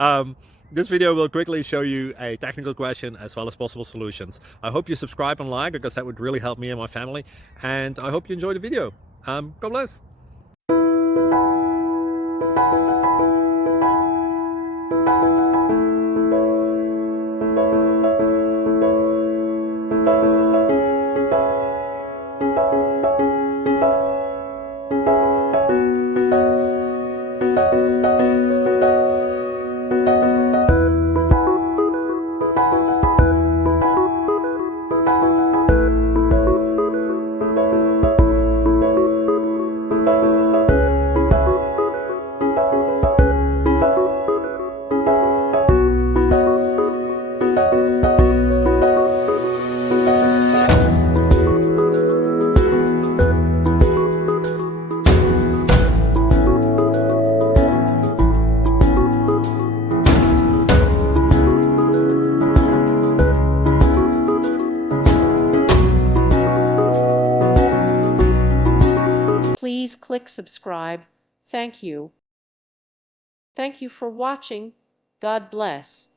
um, this video will quickly show you a technical question as well as possible solutions. I hope you subscribe and like, because that would really help me and my family. And I hope you enjoy the video. God bless. Please click subscribe. Thank you. Thank you for watching. God bless.